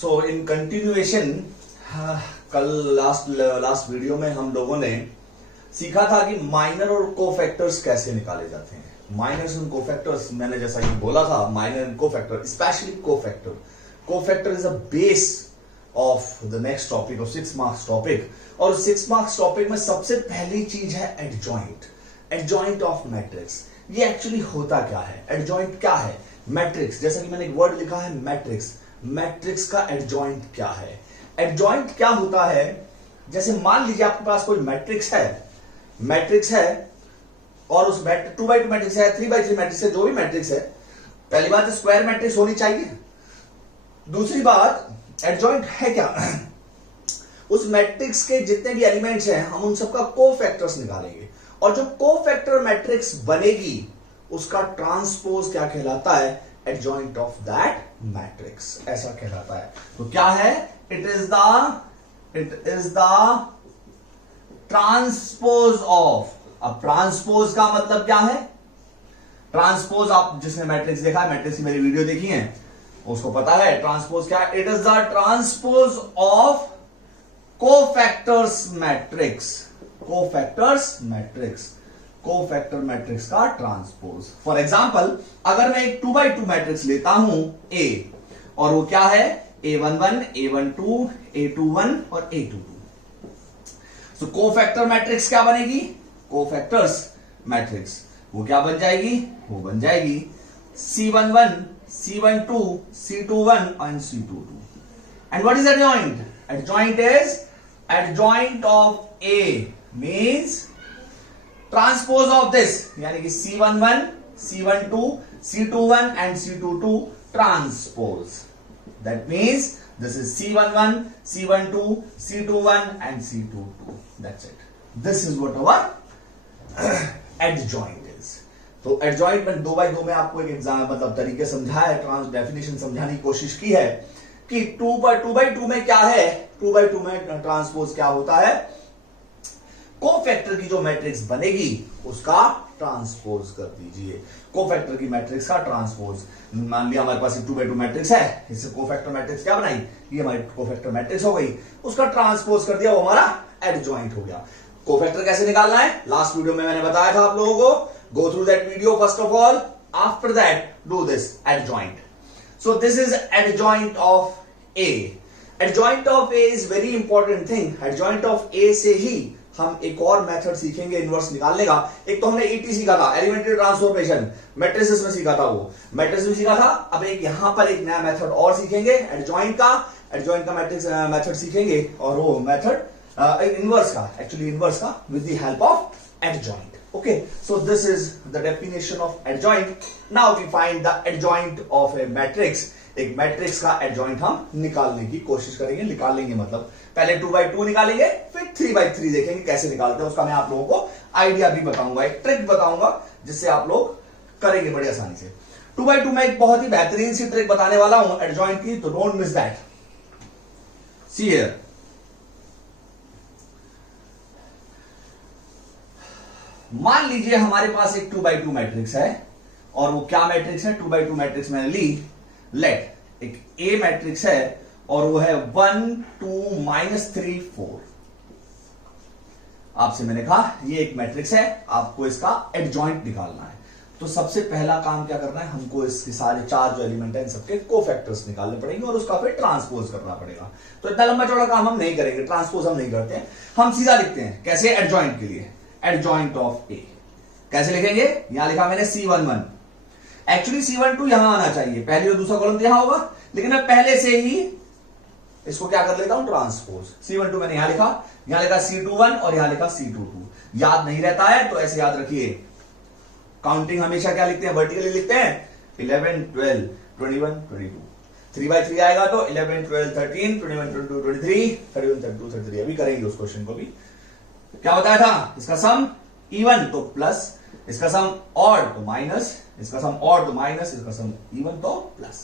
So in continuation कल last video में हम लोगों ने सीखा था कि माइनर और कोफैक्टर्स कैसे निकाले जाते हैं। माइनर्स एंड कोफैक्टर्स, मैंने जैसा कि बोला था, minor and cofactor, specially cofactor. Cofactor is a base of the next topic, of 6 marks topic. और 6 मार्क्स टॉपिक में सबसे पहली चीज है एडजॉइंट, एडजॉइंट ऑफ मैट्रिक्स। ये एक्चुअली होता क्या है, एडजॉइंट क्या है? मैट्रिक्स, जैसा कि मैंने एक वर्ड लिखा है मैट्रिक्स, मैट्रिक्स का एडजॉइंट क्या है? एडजॉइंट क्या होता है? जैसे मान लीजिए आपके पास कोई मैट्रिक्स है और उस 2x2 मैट्रिक्स है, 3x3 मैट्रिक्स है, जो भी मैट्रिक्स है, पहली बात स्क्वायर मैट्रिक्स होनी चाहिए। दूसरी बात, एडजॉइंट है क्या? उस मैट्रिक्स के जितने भी एलिमेंट्स हैं हम उन सबका कोफैक्टर्स निकालेंगे, और जो कोफैक्टर मैट्रिक्स बनेगी उसका ट्रांसपोज क्या कहलाता है? एडजॉइंट ऑफ दैट मैट्रिक्स, ऐसा कहलाता है। तो क्या है? It is the transpose of. अब ट्रांसपोज का मतलब क्या है? ट्रांसपोज, आप जिसने मैट्रिक्स देखा है, मैट्रिक्स की मेरी वीडियो देखी है, उसको पता है ट्रांसपोज क्या है। It is the transpose of cofactors matrix, cofactors matrix, cofactor matrix का ट्रांसपोज। फॉर एग्जांपल, अगर मैं एक 2x2 मैट्रिक्स लेता हूं A, और वो क्या है? A11, A12, A21 और A22। सो कोफैक्टर मैट्रिक्स क्या बनेगी? कोफैक्टर्स मैट्रिक्स वो क्या बन जाएगी? वो बन जाएगी C11, C12, C21 and C22. And what is adjoint? Adjoint is adjoint of A means transpose of this, यानी कि C11, C12, C21 and C22 transpose. That means this is C11, C12, C21 and C22. That's it. This is what our adjoint is. तो adjoint में 2x2 में आपको एक exam मतलब तरीके समझाया है, ट्रांस डेफिनेशन समझाने की कोशिश की है कि 2x2 में क्या है, 2x2 में ट्रांसपोज क्या होता है? कोफैक्टर की जो मैट्रिक्स बनेगी उसका ट्रांसपोज कर दीजिए। कोफैक्टर की मैट्रिक्स का ट्रांसपोज, मान लिया हमारे पास 2x2 मैट्रिक्स है, इससे कोफैक्टर मैट्रिक्स क्या बनाई? ये हमारी कोफैक्टर मैट्रिक्स हो गई, उसका ट्रांसपोज कर दिया, वो हमारा एडजॉइंट हो गया। कोफैक्टर कैसे निकालना है? लास्ट वीडियो में मैंने बताया था आप लोगों को। Go through that video first of all, after that do this adjoint. So this is adjoint of A. Adjoint of A is very important thing. Adjoint of A से ही हम एक और मेथड सीखेंगे इनवर्स निकालने का। एक तो हमने ET सीखा था, एलिमेंट्री ट्रांसफॉर्मेशन, मैट्रिसेस में सीखा था, वो मैट्रिक्स में सीखा था। अब एक यहां पर एक नया मेथड और सीखेंगे एडजॉइंट का। एडजॉइंट का मैट्रिक्स मेथड सीखेंगे, और वो मेथड इनवर्स का, एक्चुअली इनवर्स का, with the help of adjoint. Okay, so this is the definition of adjoint. Now we find the adjoint of a matrix. एक मैट्रिक्स का एडजॉइंट हम निकालने की कोशिश करेंगे। निकालेंगे मतलब पहले 2x2 निकालेंगे, फिर 3x3 देखेंगे कैसे निकालते हैं। उसका मैं आप लोगों को आइडिया भी बताऊंगा, एक ट्रिक बताऊंगा जिससे आप लोग करेंगे बड़ी आसानी से। 2x2 में एक बहुत ही बेहतरीन सी ट्रिक बताने वाला हूं एडजॉइंट की, तो don't miss that. See here, मान लीजिए हमारे पास एक 2x2 मैट्रिक्स है, और वो क्या मैट्रिक्स है? 2x2 मैट्रिक्स मैंने ली। लेट एक ए मैट्रिक्स है और वो है 1 2 -3 4। आपसे मैंने कहा ये एक मैट्रिक्स है, आपको इसका एडजॉइंट निकालना है। तो सबसे पहला काम क्या करना है? हमको इसके सारे 4 जो एलिमेंट है, इन सबके कोफैक्टर्स निकालने पड़ेंगे और उसका फिर ट्रांसपोज करना पड़ेगा। तो इतना लंबा चौड़ा काम हम नहीं करेंगे, ट्रांसपोज हम नहीं करते हैं, हम सीधा लिखते हैं। कैसे? एडजॉइंट के लिए एडजॉइंट ऑफ ए कैसे लिखेंगे? यहां लिखा मैंने C11। एक्चुअली C12 यहां आना चाहिए, पहले और दूसरा कॉलम तो यहां होगा, लेकिन मैं पहले से ही इसको क्या कर लेता हूं? ट्रांसपोज। C12 मैंने यहां लिखा C21 और यहां लिखा C22। याद नहीं रहता है तो ऐसे याद रखिए। काउंटिंग हमेशा क्या लिखते हैं? वर्टिकली लिखते हैं। 11 12 21 22। 3x3 आएगा तो 11 12 13 21 22 23 31 32 33। अभी करेंगे उस क्वेश्चन को भी। क्या बताया था? इसका सम इवन तो प्लस, इसका सम ऑड तो माइनस, इसका सम ऑड तो माइनस, इसका सम इवन तो प्लस।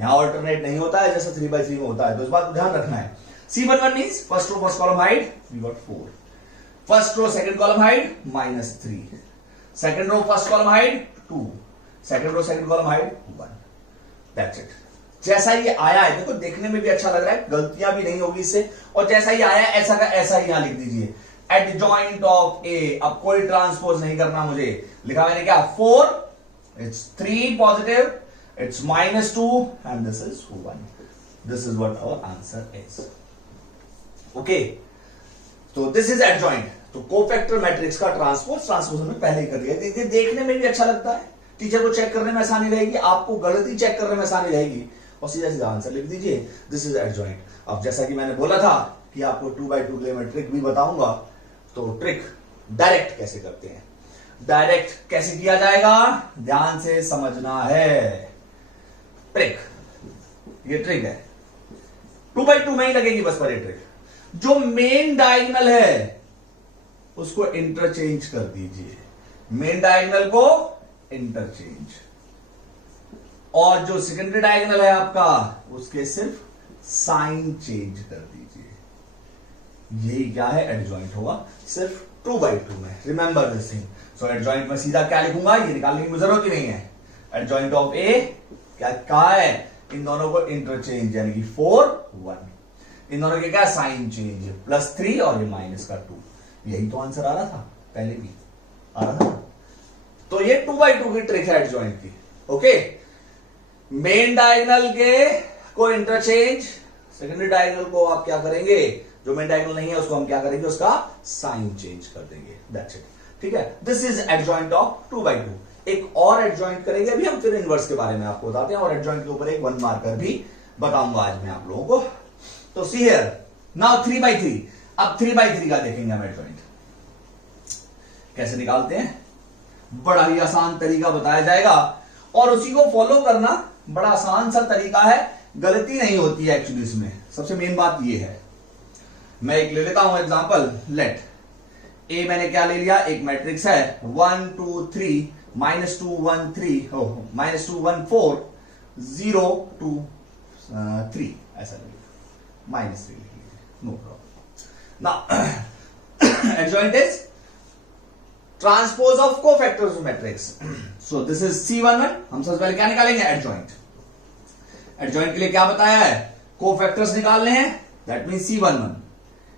यहां ऑल्टरनेट नहीं होता है जैसा 3x3 में होता है, तो इस बात को ध्यान रखना है। C11 means first row first column hide we got 4, first row second column hide -3, second row first column hide 2, second row second column hide 1। That's it. जैसा ये आया है, देखो देखने में भी अच्छा लग रहा है, गलतियां भी नहीं होगी इससे, और जैसा ही आया है ऐसा का ऐसा ही यहां लिख दीजिए, एडजॉइंट ऑफ ए। अब कोई ट्रांसपोज नहीं करना मुझे, लिखा मैंने क्या 4, it's 3 positive, it's -2 and this is 1। This is what our answer is. Okay, तो दिस इज एडजॉइंट। तो कोफैक्टर मैट्रिक्स का ट्रांसपोज हमने पहले ही कर दिया। देखने में भी अच्छा लगता है, टीचर को चेक करने में आसानी रहेगी, आपको गलती चेक करने में आसानी रहेगी, और सीधा सीधा आंसर लिख दीजिए, दिस इज एडजॉइंट। अब जैसा कि मैंने बोला था कि आपको 2x2 के लिए मैं ट्रिक भी बताऊंगा, तो ट्रिक डायरेक्ट कैसे करते हैं, डायरेक्ट कैसे किया जाएगा, ध्यान से समझना है। ट्रिक, ये ट्रिक है, 2x2 में ही लगेगी बस पर ये ट्रिक। जो मेन डायगोनल है उसको इंटरचेंज कर दीजिए, मेन डायगोनल को इंटरचेंज, और जो सेकेंडरी डायगोनल है आपका उसके सिर्फ साइन चेंज कर दीजिए। यही क्या है, एडजॉइंट होगा, सिर्फ 2x2 में। Remember this thing. So adjoint में सीधा क्या लिखूंगा, ये निकालने की जरूरत ही नहीं है। एडजॉइंट ऑफ ए क्या कहा है, इन दोनों को इंटरचेंज, यानी कि 4 1, इन दोनों के क्या साइन चेंज, +3 और ये -2। यही तो आंसर आ रहा था, पहले भी आ रहा था। तो ये 2x2 की ट्रिक है एडजॉइंट की। ओके, मेन डायगोनल के को इंटरचेंज, सेकेंडरी डायगोनल को आप क्या करेंगे, जो मेन डायगोनल नहीं है उसको हम क्या करेंगे, उसका साइन चेंज कर देंगे, दैट्स इट। ठीक है, this is adjoint of 2x2। एक और एडजॉइंट करेंगे अभी हम, फिर इनवर्स के बारे में आपको बताते हैं, और एडजॉइंट के ऊपर एक 1 मार्कर भी बताऊंगा आज मैं आप लोगों को। तो सी हियर नाउ 3x3। अब 3x3 का देखेंगे हम एडजॉइंट कैसे निकालते हैं, बड़ा ही आसान तरीका बताया जाएगा, और उसी को फॉलो करना बड़ा आसान सा तरीका है, गलती नहीं होती है एक्चुअली इसमें। सबसे मेन बात ये है, मैं एक ले लेता हूं एग्जांपल, लेट ए मैंने क्या ले लिया, एक मैट्रिक्स है 1 2 3 -2 1 3 -2 1 4 0 2 3, ऐसा लिखिए, -3 लिखिए, no problem. Now adjoint is transpose of cofactors matrix. So this is C11। हम सबसे पहले क्या निकालेंगे, एडजॉइंट। एडजॉइंट के लिए क्या बताया है, कोफैक्टर्स निकालने हैं, that means C11।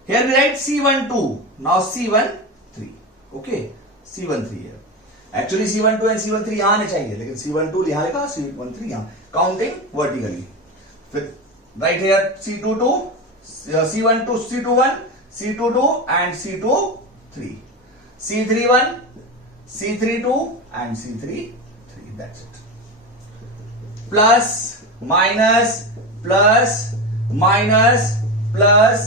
Here we write C12, now C13। Okay, C13 है, एक्चुअली C12 एंड C13 यहां आने चाहिए, लेकिन C12 यहां लिखा, C13 यहां, काउंटिंग वर्टिकली। फिर right here C22, C12 C21 C22 and C23, C31 C32 and C33, that's it. Plus minus plus minus plus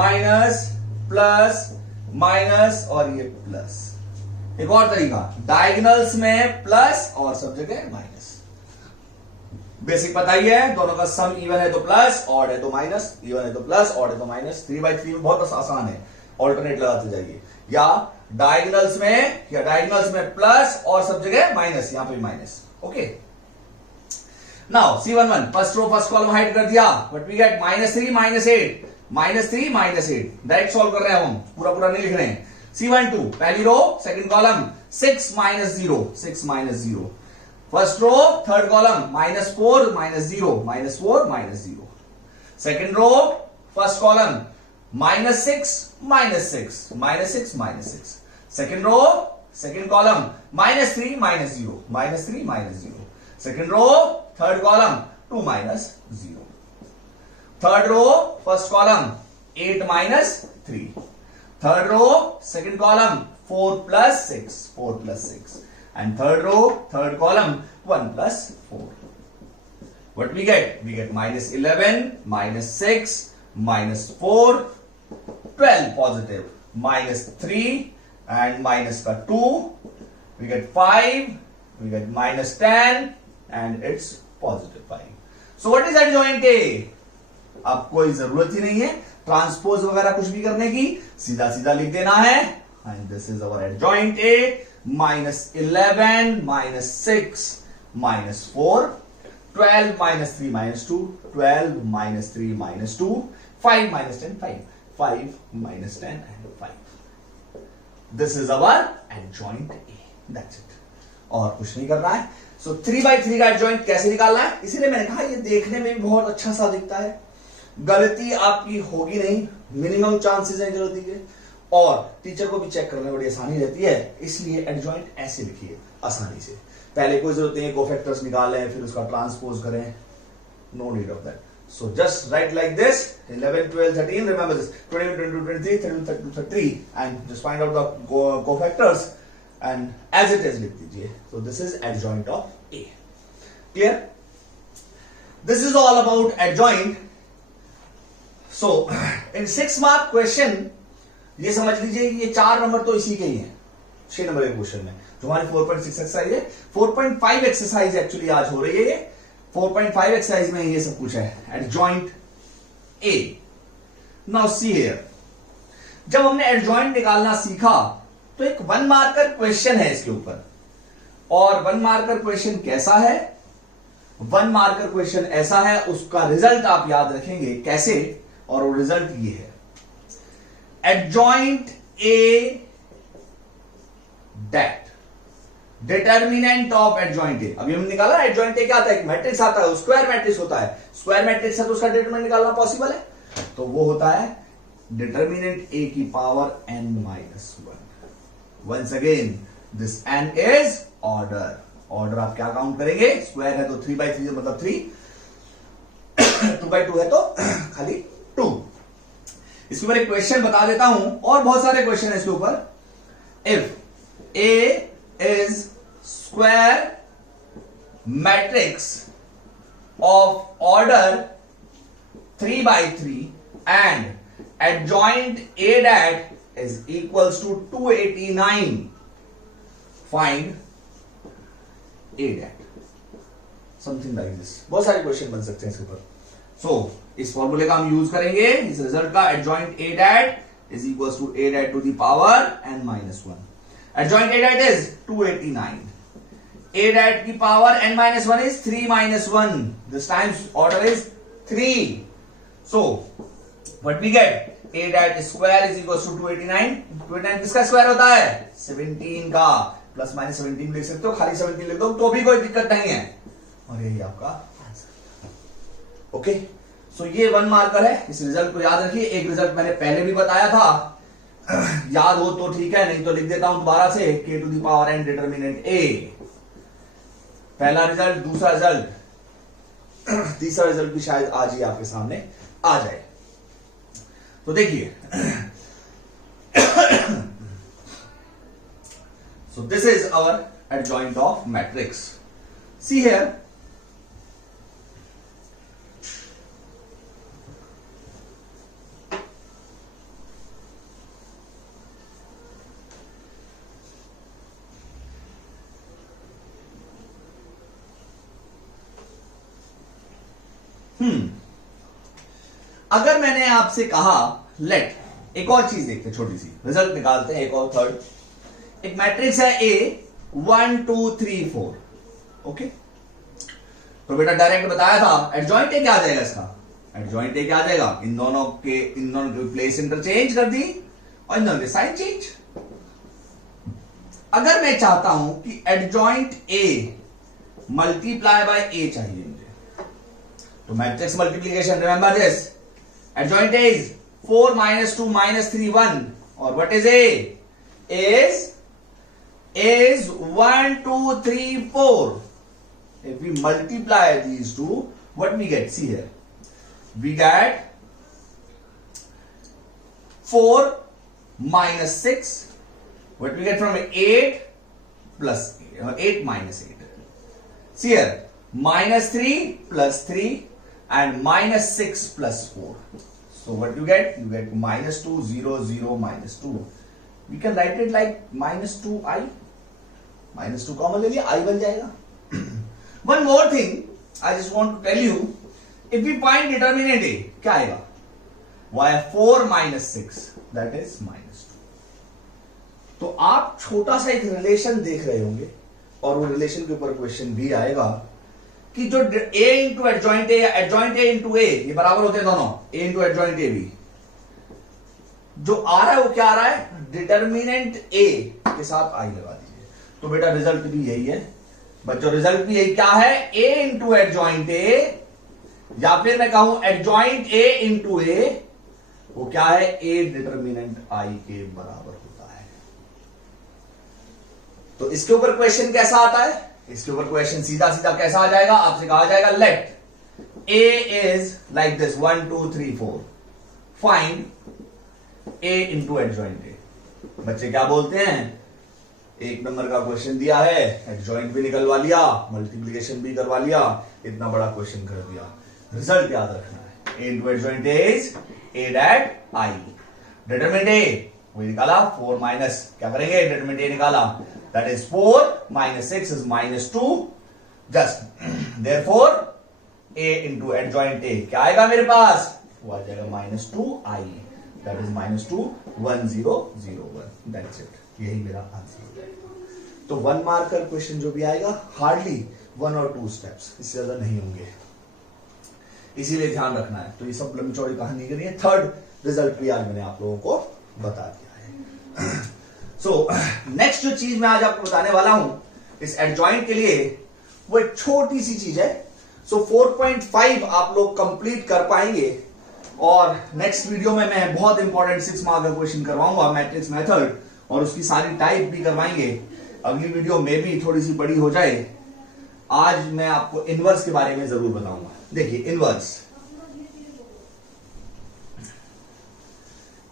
minus plus minus और ये प्लस। एक और तरीका, डायगोनल्स में प्लस और सब जगह माइनस। बेसिक पता ही है, दोनों का सम इवन है तो प्लस, ऑड है तो माइनस, इवन है तो प्लस, ऑड है तो माइनस। 3x3 में बहुत आसान है, ऑल्टरनेट लगाते जाइए, या डायगोनल्स में प्लस और सब जगह माइनस, यहां पे minus. Okay, now C11 first row first column hide कर दिया, but we get -3 -8, -3 -8। Direct solve कर रहे हैं हम, पूरा नहीं लिख रहे हैं। C12 पहली row second column 6 -0, 6 -0। First row third column -4 -0, -4 -0। Second row first column -6 -6, -6 -6। Second row second column -3 -0, -3 -0। Second row third column 2 -0। Third row first column 8 -3। Third row second column 4 + 6, 4 + 6। And third row, third column 1 + 4. What we get? We get -11, -6, -4, 12 positive, -3 and minus का 2. We get 5. We get -10 and it's +5. So what is adjoint A? अब कोई जरूरत ही नहीं है transpose वगैरह कुछ भी करने की, सीधा सीधा लिख देना है। And this is our adjoint A. -11 -6 -4, 12 -3 -2, 12 -3 -2, 5 -10 5, 5 -10 and 5. This is our adjoint A. That's it. और कुछ नहीं करना है। सो 3/3 का एडजॉइंट कैसे निकालना है, इसीलिए मैंने कहा ये देखने में भी बहुत अच्छा सा दिखता है, गलती आपकी होगी नहीं, मिनिमम चांसेस है गलती के, और टीचर को भी चेक करने में बड़ी आसानी रहती है, इसलिए एडजॉइंट ऐसे लिखिए आसानी से। पहले कोई जरूरत नहीं है कोफैक्टर्स निकालें फिर उसका ट्रांसपोज करें, no need of that. So just write like this 11, 12, 13, remember this 21, 22, 23, 32, 32, 33 and just find out the cofactors and as it is लिख दीजिए। So this is adjoint of A, clear? This is all about adjoint। So in 6 mark question ये समझ लीजिए कि ये 4 number तो इसी के ही हैं 6 नंबर के क्वेश्चन में, जो हमारी 4.6 एक्सरसाइज है, 4.5 एक्सरसाइज एक्चुअली आज हो रही है ये, 4.5 एक्सरसाइज में ये सब कुछ है adjoint A. Now see here, जब हमने एडजॉइंट निकालना सीखा तो एक 1 मार्कर क्वेश्चन है इसके ऊपर, और 1 मार्कर क्वेश्चन कैसा है, 1 मार्कर क्वेश्चन ऐसा है, उसका रिजल्ट आप याद रखेंगे कैसे, और वो रिजल्ट ये है adjoint A that determinant of adjoint A. अभी हमने निकाला एडजॉइंट ए क्या आता है, एक मैट्रिक्स आता है, स्क्वायर मैट्रिक्स होता है, स्क्वायर मैट्रिक्स है तो उसका डिटरमिनेंट निकालना पॉसिबल है, तो वो होता है डिटर्मिनेंट ए की power n-1। Once again this n is order, order आप क्या काउंट करेंगे, स्क्वायर है तो 3/3 मतलब 3, 2/2 है तो खाली 2। इसके ऊपर एक क्वेश्चन बता देता हूं, और बहुत सारे क्वेश्चन है इसके ऊपर। If A is square matrix of order 3/3 and adjoint A dat is equals to 289, find A dat, something like this। बहुत सारे क्वेश्चन बन सकते हैं इसके ऊपर। सो इस फॉर्मूले का हम यूज करेंगे, इस रिजल्ट का adjoint A dat is equals to A dat to the power n-1। Adjoint A dat is 289. A dat की power n-1 is 3-1. This time's order is 3. So what we get? A dat square is equals to 289. 289 किसका square होता है, 17 का, plus minus 17 लिख सकते हो, खाली 17 लिख दो तो भी कोई दिक्कत नहीं है, और यही आपका आंसर। ओके, सो ये 1 मार्कर है, इस रिजल्ट को याद रखिए। एक रिजल्ट मैंने पहले भी बताया था, याद हो तो ठीक है, नहीं तो लिख देता हूं दोबारा से, k to the power n determinant a, पहला रिजल्ट, दूसरा रिजल्ट, तीसरा रिजल्ट भी शायद आज ही आपके सामने आ जाए। तो देखिए, so this is our adjoint of matrix. See here, अगर मैंने आपसे कहा लेट, एक और चीज देखते हैं, छोटी सी रिजल्ट निकालते हैं, एक और थर्ड। एक मैट्रिक्स है ए 1 2 3 4, ओके, तो बेटा डायरेक्ट बताया था एडजॉइंट ए क्या आ जाएगा, इसका एडजॉइंट ए क्या आ जाएगा, इन दोनों के प्लेस इंटरचेंज कर दी और इन दोनों के साइन चेंज। अगर मैं चाहता हूं कि एडजॉइंट ए मल्टीप्लाई बाय ए चाहिए मुझे, तो matrix multiplication, remember this, adjoint A is 4 - 2 - 3 1, or what is A? Is 1 2 3 4. If we multiply these two, what we get? See here, we get 4 minus 6. What we get from 8 plus 8 minus 8. See here, -3 plus 3 and -6 plus 4. So what you get? You get -2 0 0 -2. We can write it like -2i. -2 common ले लिया, i बन जाएगा। One more thing I just want to tell you, if we find determinant a, क्या आएगा? Why 4 - 6, that is -2। तो आप छोटा सा एक रिलेशन देख रहे होंगे, और वो रिलेशन के ऊपर क्वेश्चन भी आएगा कि जो a into adjoint A, adjoint A into A, ये बराबर होते हैं दोनों, a इंटू एडजॉइंट ए भी, जो आ रहा है वो क्या आ रहा है, डिटर्मिनेंट a के साथ i लगा दीजिए। तो बेटा रिजल्ट भी यही है, बच्चों रिजल्ट भी यही क्या है, ए इंटू एडजॉइंट ए, या फिर मैं कहूं एडजॉइंट ए इंटू ए, वो क्या है, ए डिटर्मिनेंट आई के बराबर होता है। तो इसके ऊपर क्वेश्चन कैसा आता है, इसके ऊपर क्वेश्चन सीधा सीधा कैसा आ जाएगा, आपसे कहा जाएगा let A is like this 1 2 3 4 find A into adjoint A. बच्चे क्या बोलते हैं, एक नंबर का क्वेश्चन दिया है, एडजॉइंट भी निकलवा लिया, मल्टीप्लिकेशन भी करवा लिया, इतना बड़ा क्वेश्चन कर दिया, रिजल्ट याद रखना है, A into adjoint is A det I, determinant A वही निकाला 4 माइनस, क्या करेंगे, डिटरमिनेंट ए निकाला, that is 4 minus 6 is -2, just therefore A into adjoint A क्या आएगा मेरे पास, वो आ जाएगा -2 I, that is -2 1 0 0 1, that's it, यही मेरा आंसर है। तो 1 मार्कर क्वेश्चन जो भी आएगा हार्डली 1 और 2 स्टेप्स, इससे ज्यादा नहीं होंगे, इसीलिए ध्यान रखना है। तो ये सब लंबी चौड़ी कहानी करी है, थर्ड रिजल्ट भी आज मैंने आप लोगों को बता दिया है। सो नेक्स्ट जो चीज मैं आज आपको बताने वाला हूं इस एडजॉइंट के लिए, वो एक छोटी सी चीज है। सो 4.5 आप लोग कंप्लीट कर पाएंगे, और नेक्स्ट वीडियो में मैं बहुत इंपॉर्टेंट 6 मार्क का क्वेश्चन करवाऊंगा, मैट्रिक्स मेथड, और उसकी सारी टाइप भी करवाएंगे। अगली वीडियो में भी थोड़ी सी बड़ी हो जाए, आज मैं आपको इनवर्स के बारे में जरूर बताऊंगा। देखिए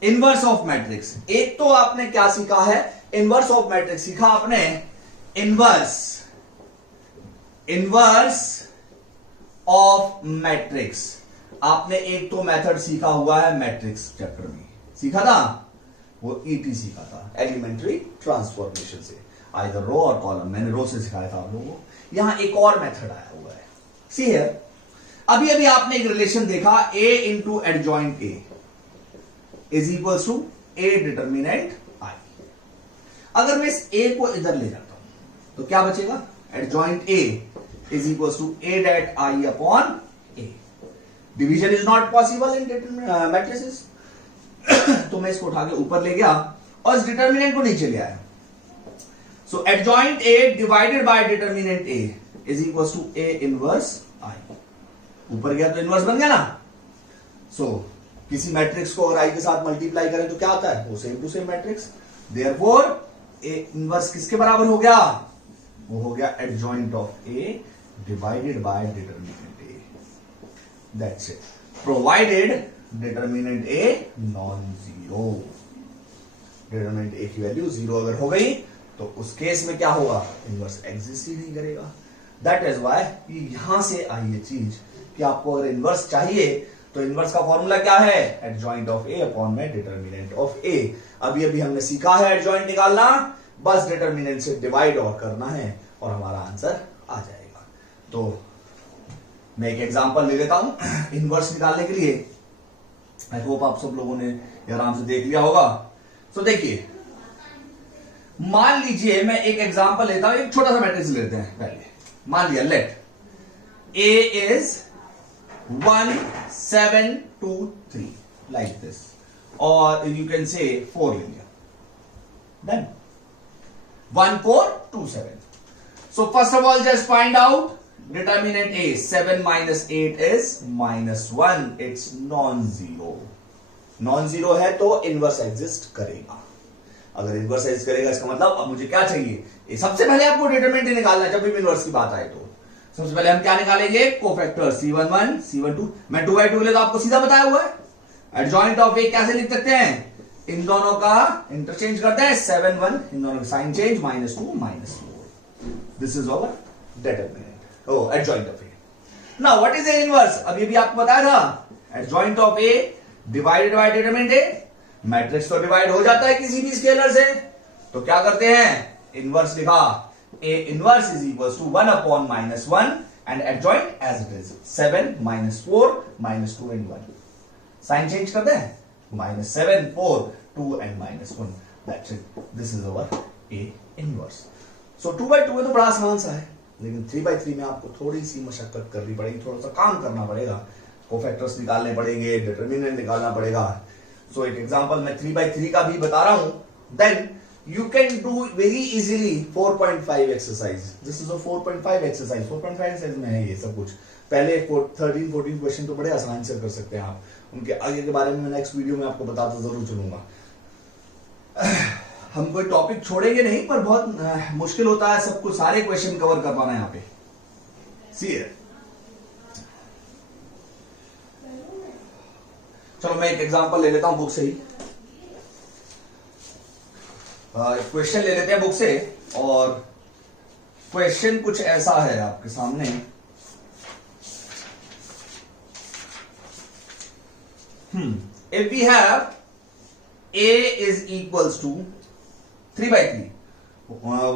इनवर्स ऑफ मैट्रिक्स, एक तो आपने क्या सीखा है, इनवर्स ऑफ मैट्रिक्स सीखा आपने, इनवर्स ऑफ मैट्रिक्स आपने एक तो मेथड सीखा हुआ है मैट्रिक्स चैप्टर में, सीखा था वो ईटी सीखा था, एलिमेंट्री ट्रांसफॉर्मेशन से, आइदर रो और कॉलम, मैंने रो से सिखाया था आप लोगों को। यहां एक और मेथड आया हुआ है, सी हियर, अभी अभी आपने एक रिलेशन देखा, A into adjoint A is equals to A determinant I. अगर मैं इस ए को इधर ले जाता हूं तो क्या बचेगा, adjoint A is equals to A det I upon A. Division is not possible in matrices, तो मैं इसको उठा के ऊपर ले गया और इस डिटर्मिनेंट को नीचे ले आया। So adjoint A divided by determinant A is equals to A inverse I. ऊपर गया तो इनवर्स बन गया ना। सो किसी मैट्रिक्स को अगर आई के साथ मल्टीप्लाई करें तो क्या होता है, वो same to same matrix, therefore A inverse किसके बराबर हो गया, वो हो गया adjoint of A divided by determinant A, that's it, provided determinant A non zero. Determinant A की वैल्यू 0 अगर हो गई तो उस केस में क्या होगा, इनवर्स एग्जिस्ट ही नहीं करेगा। दैट इज वाई यहां से आई ये चीज कि आपको अगर इनवर्स चाहिए तो इनवर्स का फॉर्मूला क्या है, एडजॉइंट ऑफ ए अपॉन में डिटर्मिनेंट ऑफ ए। अभी अभी हमने सीखा है एडजॉइंट निकालना, बस डिटर्मिनेंट से डिवाइड और करना है और हमारा आंसर आ जाएगा। तो मैं एक एग्जांपल ले लेता हूं इनवर्स निकालने के लिए, आई होप आप सब लोगों ने आराम से देख लिया होगा। तो देखिए, मान लीजिए मैं एक एग्जांपल लेता हूं, एक छोटा सा मैट्रिक्स लेते हैं पहले। मान लिया let A is 1 7 2 3 like this, और यू कैन से 4 ले लिया, done, 1 4 2 7। So first of all just find out determinant A, 7 minus 8 is -1, it's non zero. Non zero है तो इनवर्स एग्जिस्ट करेगा। अगर इनवर्स एग्जिस्ट करेगा इसका मतलब अब मुझे क्या चाहिए, ये सबसे पहले आपको डिटरमिनेंट निकालना है। जब भी इनवर्स की बात आए तो सबसे पहले हम क्या निकालेंगे, कोफैक्टर C11 C12। मैं 2/2 ले तो आपको सीधा बताया हुआ है। एडजॉइंट ऑफ ए कैसे लिख सकते हैं, इन दोनों का इंटरचेंज करते हैं, 7 1, इन दोनों का sign change, -2 -4। This is our determinant, adjoint of A. Now what is A inverse, अभी भी आपको बताया था, adjoint of A divided by determinant A. Matrix तो डिवाइड हो जाता है किसी भी स्केलर से, तो क्या करते हैं, इनवर्स लिखा, A inverse is equals to 1 upon -1 and adjoint as it is 7 -4 -2 and 1। Sign change करते हैं, -7 4 2 and -1, that's it, this is our A inverse. So 2/2 में तो बड़ा आसान सा है, लेकिन 3/3 में आपको थोड़ी सी मशक्कत करनी पड़ेगी, थोड़ा सा काम करना पड़ेगा, कोफैक्टर्स निकालने पड़ेंगे, डिटरमिनेंट निकालना पड़ेगा। सो एक एग्जांपल मैं 3/3 का भी बता रहा हूं, then you can do very easily 4.5 exercise. This is a 4.5 exercise. 4.5 exercise में है ये सब कुछ. पहले 13-14 क्वेश्चन तो बड़े आसान से कर सकते हैं आप. उनके आगे के बारे में मैं नेक्स्ट वीडियो में आपको बताता जरूर चलूंगा. हम कोई टॉपिक छोड़ेंगे नहीं, पर बहुत मुश्किल होता है सबको सारे क्वेश्चन कवर कर पाना यहाँ पे. सी चलो मैं एक एग्जांपल ले लेता हूं बुक से ही. क्वेश्चन ले लेते हैं बुक से, और क्वेश्चन कुछ ऐसा है आपके सामने. If we have a is equals to 3/3,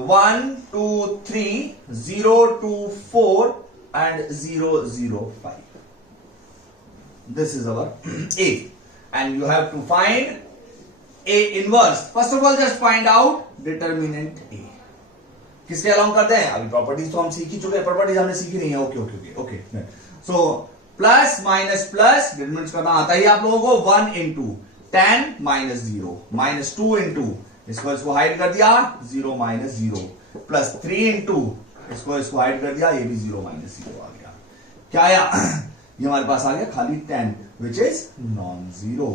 1 2 3 0 2 4 and 0 0 5. This is our a, and you have to find a inverse. First of all, just find out determinant a. किसके अलाउ करते हैं? अभी प्रॉपर्टीज तो हम सीख ही चुके हैं, प्रॉपर्टीज हमने सीखी नहीं है. Okay okay okay okay. So plus minus plus determinant करना आता ही आप लोगों को. 1 into 10 minus 0 minus 2 into इसको हाइड कर दिया 0 minus 0 प्लस 3 into इसको हाइड कर दिया, ये भी 0 minus 0 आ गया. क्या आया? ये हमारे पास आ गया खाली 10 which is non zero.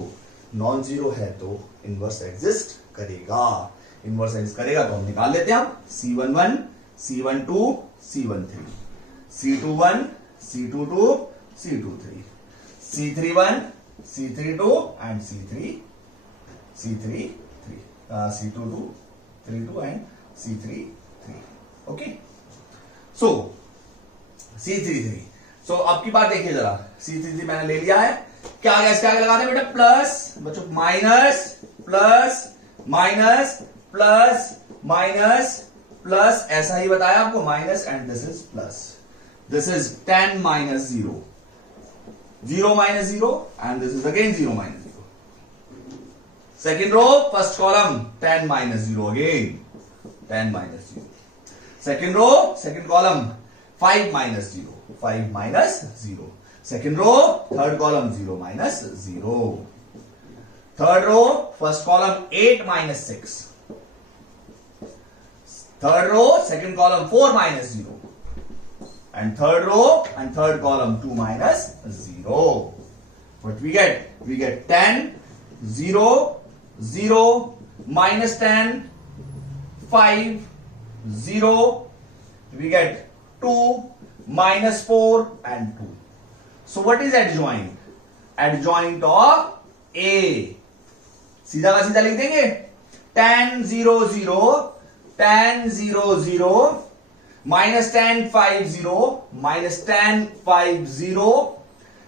Non zero है तो इनवर्स एग्जिस्ट करेगा. इनवर्स एग्जिस्ट करेगा तो हम निकाल लेते हैं. C11 C12 C13 C21 C22 C23 C31 C32 and C33 C22 32 and C33. Okay, so C33. So अब की बात देखिए जरा. C33 मैंने ले लिया है. क्या आ गया? इसके आगे लगाते हैं बेटा प्लस. बच्चों minus plus minus plus minus plus, ऐसा ही बताया आपको. Minus and this is plus. This is 10 minus 0 0 minus 0 and this is again 0 minus 0. Second row, first column 10 minus 0 again 10 minus 0. Second row, second column 5 minus 0 5 minus 0. Second row, third column 0 minus 0. Third row, first column 8 minus 6. Third row, second column 4 minus 0. And third row and third column 2 minus 0. What we get? We get 10 0 0 minus 10 5 0. We get 2 minus 4 and 2. So what is adjoint? Adjoint of A. सीधा का सीधा लिख देंगे. 10 0 0 10 0 0 minus 10 5 0 minus 10 5 0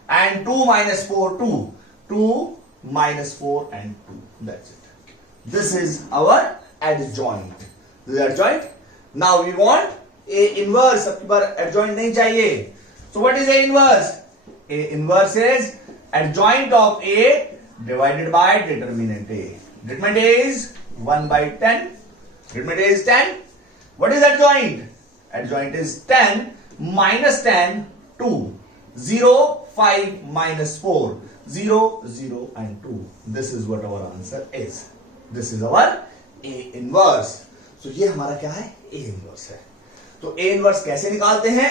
and 2 minus 4 2 2 minus 4 and 2. That's it. This is our adjoint. This is adjoint. Now we want A inverse. अब की बार adjoint नहीं चाहिए. So what is A inverse? A inverse is adjoint of A divided by determinant A. Determinant A is 1/10. Determinant A is 10. What is adjoint? Adjoint is 10 minus 10 2 0 5 minus 4 0 0 and 2. This is what our answer is. This is our A inverse. So ये हमारा क्या है? A inverse है. तो A inverse कैसे निकालते हैं?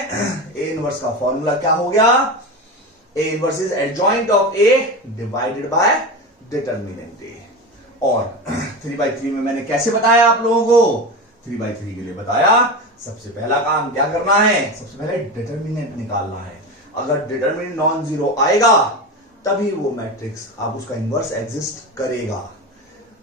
A inverse का फॉर्मूला क्या हो गया? A inverse is adjoint of A divided by determinant A. और 3/3 में मैंने कैसे बताया आप लोगों को? 3/3 के लिए बताया, सबसे पहला काम क्या करना है? सबसे पहले डिटरमिनेंट निकालना है. अगर डिटरमिनेंट नॉन जीरो आएगा तभी वो मैट्रिक्स आप उसका इनवर्स एग्जिस्ट करेगा.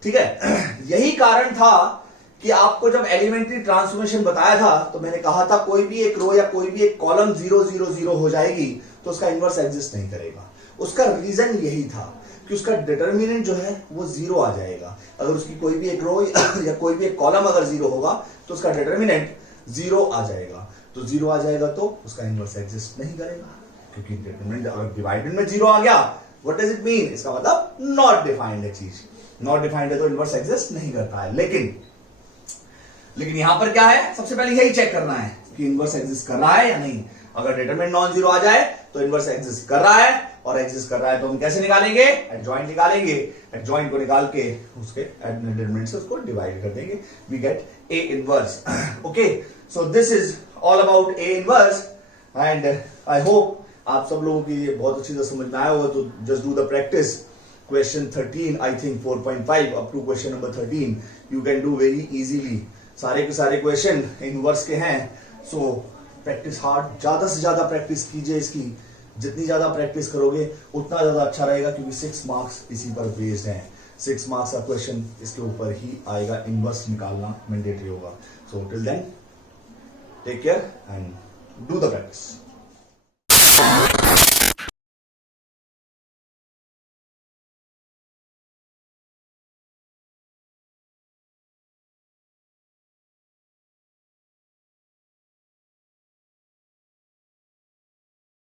ठीक है. यही कारण था कि आपको जब एलिमेंट्री ट्रांसफॉर्मेशन बताया था तो मैंने कहा था कोई भी एक रो या कोई भी एक कॉलम 0 0 0 हो जाएगी तो उसका इनवर्स एग्जिस्ट नहीं करेगा. उसका रीजन यही था कि उसका डिटरमिनेंट जो है वो 0 आ जाएगा. अगर उसकी कोई भी एक रो या कोई भी एक कॉलम अगर 0 होगा तो उसका डिटरमिनेंट 0 आ जाएगा. तो 0 आ जाएगा तो उसका इनवर्स एग्जिस्ट नहीं करेगा, क्योंकि डिटरमिनेंट अगर डिवाइडेड में 0 आ गया, व्हाट डज इट मीन? इसका मतलब नॉट डिफाइंड है चीज. नॉट डिफाइंड है तो इनवर्स एग्जिस्ट नहीं करता है. लेकिन यहां पर क्या है? सबसे पहले यही चेक करना है कि इनवर्स एग्जिस्ट कर रहा है या नहीं. अगर डिटरमिनेंट नॉन जीरो आ जाए तो इनवर्स एग्जिस्ट कर रहा है, और एग्जिस्ट कर रहा है तो हम कैसे निकालेंगे? एडजॉइंट निकालेंगे। एडजॉइंट को निकाल के उसके डिटरमिनेंट से उसको डिवाइड कर देंगे, we get A inverse. Okay, so this is all about A inverse, and I hope आप सब लोगों की ये बहुत अच्छी तरह समझ में आया होगा। तो just do the practice. Question 13 I think 4.5 up to question number 13 you can do very easily. सारे के सारे क्वेश्चन इनवर्स के हैं, सो प्रैक्टिस हार्ड, ज्यादा से ज्यादा प्रैक्टिस कीजिए इसकी। जितनी ज्यादा प्रैक्टिस करोगे उतना ज्यादा अच्छा रहेगा, क्योंकि 6 मार्क्स इसी पर बेस्ड हैं। 6 मार्क्स का क्वेश्चन इसके ऊपर ही आएगा, इनवर्स निकालना मैंडेटरी होगा। So till then take care and do the practice.